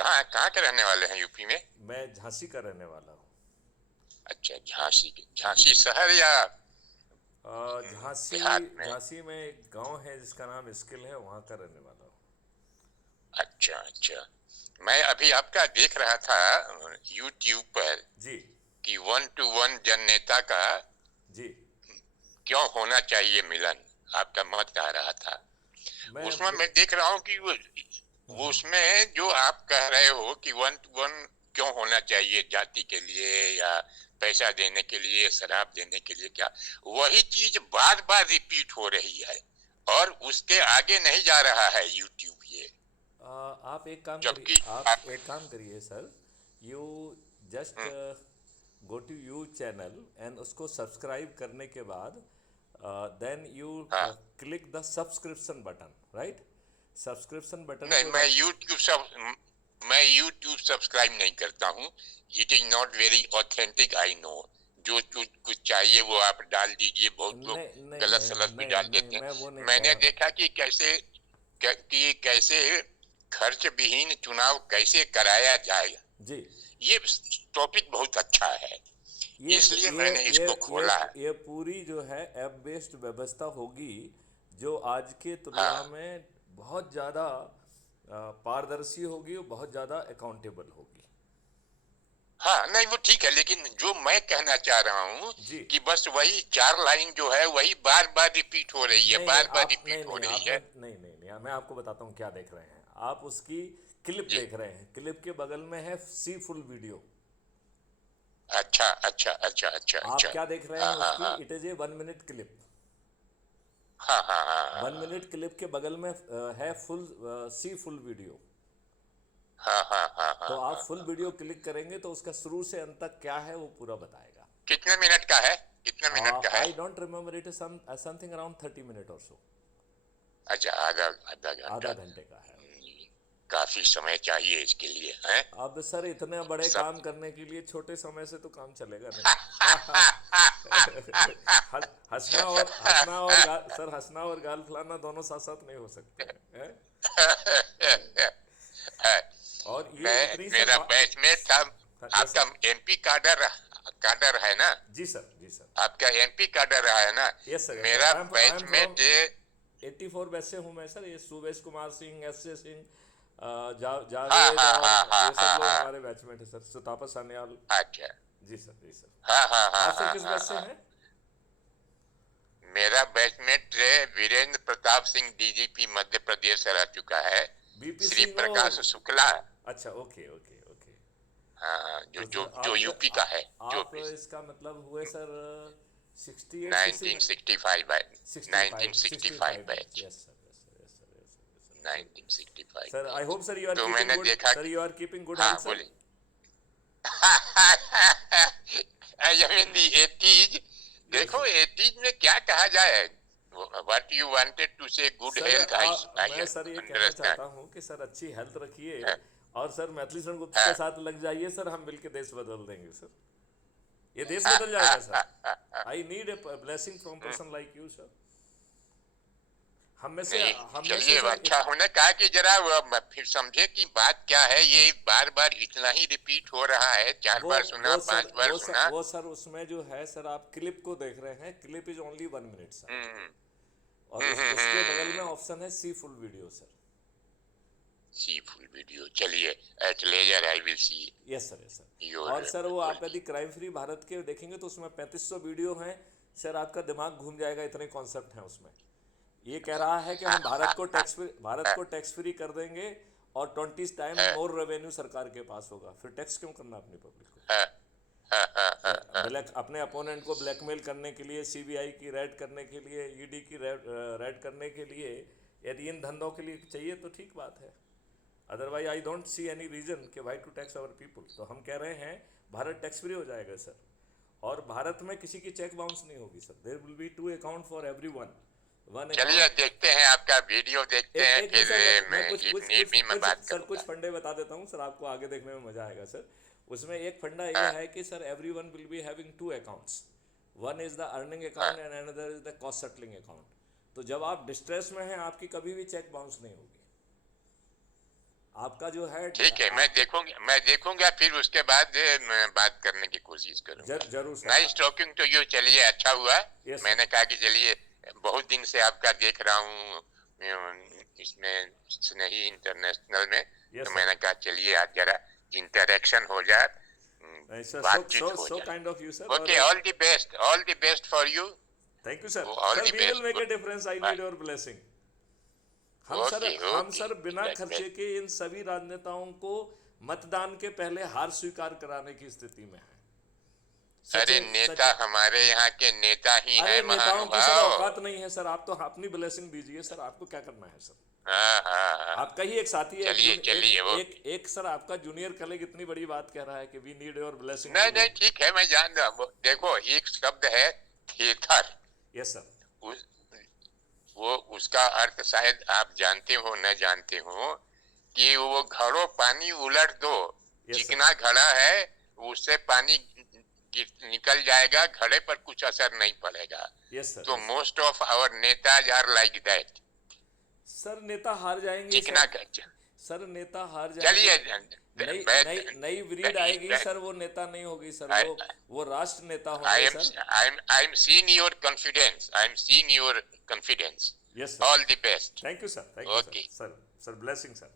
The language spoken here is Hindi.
कहाँ कहाँ के रहने वाले हैं यूपी में? मैं झांसी का रहने वाला हूँ। अच्छा, झांसी के, जी। झांसी शहर या झांसी। देहात में? झांसी में एक गांव है जिसका नाम स्किल है, वहाँ का रहने वाला हूँ। अच्छा अच्छा। मैं अभी आपका देख रहा था यूट्यूब पर जी। कि वन टू वन जन नेता का जी। क्यों होना चाहिए मिलन, आपका मत कह रहा था। मैं उसमें बि- मैं देख रहा हूँ कि वो उसमें जो आप कह रहे हो कि वन टू वन क्यों होना चाहिए, जाति के लिए या पैसा देने के लिए, शराब देने के लिए, क्या वही चीज बार बार रिपीट हो रही है और उसके आगे नहीं जा रहा है यूट्यूब ये। आप एक काम करिए, जबकि आप एक काम करिए sir. You just hmm, go to you channel and उसको सब्सक्राइब करने के बाद देन यू हाँ। Click the subscription button, right? Subscription button नहीं, को मैं यूट्यूब सब मैं यूट्यूब सब्सक्राइब नहीं करता हूँ। It is not very authentic, I know. जो कुछ चाहिए वो आप डाल दीजिए, बहुत लोग नहीं नहीं गलत नहीं सलत भी नहीं डाल नहीं, देते मैं वो हैं। नहीं कह मैंने रहा। देखा कि कैसे खर्च विहीन चुनाव कैसे कराया जाए। जी। ये टॉपिक बहुत अच्छा है, ये इसलिए ये मैंने ये इसको ये खोला है। ये पूरी जो है ऐप बेस्ड व्यवस्था होगी, जो आज के तुलना हाँ में बहुत ज़्यादा पारदर्शी होगी और बहुत ज़्यादा अकाउंटेबल होगी। हाँ, नहीं वो ठीक है, लेकिन जो मैं कहना चाह रहा हूँ जी। कि बस वही चार लाइन जो है वही बार बार रिपीट हो रही है, नहीं नहीं, बार बार आप नहीं रिपीट हो नहीं, रही आपने है। नहीं नहीं नहीं, मैं आपको बताता हूँ क्या देख रहे हैं। आप उसकी क्लिप जी। देख रहे हैं, क्लिप के बगल में है सी फुल वीडियो। अच्छा अच्छा अच्छा अच्छा आप अच्छा। क्या देख रहे हैं हाँ हाँ उसकी? हाँ it is a 1 minute clip. हाँ हाँ हाँ हाँ 1 मिनट क्लिप के बगल में है फुल सी फुल वीडियो। हाँ हाँ हाँ हाँ तो हाँ आप हाँ फुल हाँ वीडियो हाँ। क्लिक करेंगे तो उसका शुरू से अंत तक क्या है वो पूरा बताएगा। कितने मिनट का है? कितने मिनट का है? I don't remember, it is something around 30 minute और सो। अच्छा, आधा आधा घंटा। आधा घंटे का है वो। काफी समय चाहिए इसके लिए है। अब सर इतने बड़े सब काम करने के लिए छोटे समय से तो काम चलेगा नहीं। हंसना और सर हंसना और गाल फुलाना दोनों साथ साथ नहीं हो सकते हैं? और ये मैं, इतनी सर मेरा बैचमेट था। यस आपका सर। एमपी काडर, काडर है ना? जी सर, जी सर। आपका एमपी काडर रहा है ना? Yes sir, yes sir. मेरा I am from batchmate. 84 batch से हूँ मैं सर। ये सुवेश कुमार सिंह, एस से सिंह, हाँ जावेद हाँ और हाँ हाँ ये सब हाँ लोग हाँ। हमारे बैचमेट है सर। सुतापा सान्याल। अच्छा। जी सर, जी सर। हाँ हाँ हाँ आप सर हाँ किस हाँ बैच से हाँ। हैं? मेरा बैचमेट वीरेंद्र प्रताप सिंह डीजीपी मध्य प्रदेश रह चुका है। बीपी श्री सिंह ओ। प्रकाश शुक्ला। अच्छा, ओके ओके ओके। हाँ हाँ, जो तो जो सर जो आप यूपी का है, जो आप भी। इसका मतलब हुए सर 68 किसी में? 1965 batch. 65, 1965 65 batch. Batch. Yes sir, yes sir, yes sir, yes sir, yes sir. 1965 sir आई batch. Hope sir you are तो कीपिंग मैंने गुड, देखा सर कि, यू आर कीपिंग गुड हाँ हेल्थ सर। बोले। I am in the 80s। Yes देखो सर। 80s में क्या कहा जाए? What you wanted to say, good sir health, I मैं सर ये कहना understand। चाहता हूँ कि सर अच्छी हेल्थ रखिए और सर मैथिली शरण गुप्त के हाँ साथ लग जाइए सर। हम मिलके देश बदल देंगे सर। ये देश बदल जाएगा sir. I need a blessing from person like you sir. नहीं, हम में से चलिए सर अच्छा होने कहा कि जरा फिर समझे कि बात क्या है। ये बार बार इतना ही रिपीट हो रहा है, चार वो बार सुना, पांच बार सुना। वो सर उसमें जो है सर, आप क्लिप को देख रहे हैं। Clip is only 1 minute sir. Hmm और उसके बगल में ऑप्शन है see full video sir. See full video, चलिए। At leisure I will see yes sir, yes sir. Your और सर वो फुल आप यदि क्राइम फ्री भारत के देखेंगे तो उसमें 3500 वीडियो हैं। सर आपका दिमाग घूम जाएगा, इतने कॉन्सेप्ट हैं उसमें। ये कह रहा है कि हम भारत को टैक्स फ्री कर देंगे और 20 टाइम मोर रेवेन्यू सरकार के पास होगा। फिर टैक्स क्यों करना अपनी पब्लिक को? ब्लैक अपने अपोनेंट को ब्लैकमेल करने के लिए, सीबीआई की रेड करने के लिए, ईडी की रेड करने के लिए, यदि इन धंधों के लिए चाहिए तो ठीक बात है। Otherwise I don't see any reason कि why to tax our people. तो हम कह रहे हैं भारत टैक्स फ्री हो जाएगा सर। और भारत में किसी की चेक बाउंस नहीं होगी sir. There will be 2 account for every one. One चलिए अकाउंट। देखते हैं, आपका वीडियो देखते एक हैं एक फिर। सर मैं मैं कुछ इफ कुछ नीड कुछ भी मैं कुछ बात सर कुछ करूंगा। फंडे बता देता हूँ सर, आपको आगे देखने में मजा आएगा सर। उसमें एक फंडा ये हाँ है कि sir every one will be having 2 accounts. One is the earning हाँ account and another is the cost settling account. तो जब आप डिस्ट्रेस में हैं, आपकी कभी भी चेक बाउंस नहीं होगी। आपका जो है ठीक है, मैं देखूंगा, फिर उसके बाद मैं बात करने की कोशिश करूंगा। जरूर sir. Nice talking to you. चलिए, अच्छा हुआ। यस मैंने कहा कि चलिए, बहुत दिन से आपका देख रहा हूँ इसमें, स्नेही इंटरनेशनल में, यस तो सर। मैंने कहा चलिए आज जरा इंटरेक्शन हो जाए, सर बातचीत हो सो जाए। Kind of you sir. Okay, और all the best for you. Thank you sir. All sir the we will best. Make a difference, I bye. Need your blessing. Okay हम ओके। सर बिना खर्चे के इन सभी राजनेताओं को मतदान के पहले हार स्वीकार कराने की स्थिति में है। अरे सचिन नेता सचिन हमारे यहाँ के नेता ही अरे है, नेताओं की सर महानुभाव। औकात नहीं है सर। आप तो अपनी ब्लेसिंग दीजिए सर, आपको क्या करना है सर। हाँ हाँ हाँ। आपका ही एक साथी है, चलिए चलिए, वो एक सर आपका जूनियर कलीग इतनी बड़ी बात कह रहा है कि वी नीड योर ब्लेसिंग नहीं ओनली। नहीं, ठीक है, मैं जान रहा हूँ। देखो, एक शब्द है थेथर। Yes sir. उस, वो उसका अर्थ शायद आप जानते हो न जानते हो, कि वो घड़ो पानी उलट दो, यस सर। चिकना घड़ा है, उससे पानी निकल जाएगा, घड़े पर कुछ असर नहीं पड़ेगा। Yes sir. तो मोस्ट ऑफ आवर नेताज आर लाइक दैट। सर नेता हार जाएंगे चिकना सर। सर नेता हार जाएंगे। चलिए, नई ब्रीड आएगी सर, वो नेता नहीं होगी सर, वो राष्ट्र नेता होंगे sir. I am seeing your confidence. I am seeing your confidence. Yes sir. All the best. Thank you sir. Thank you Okay. Sir. Sir blessing sir.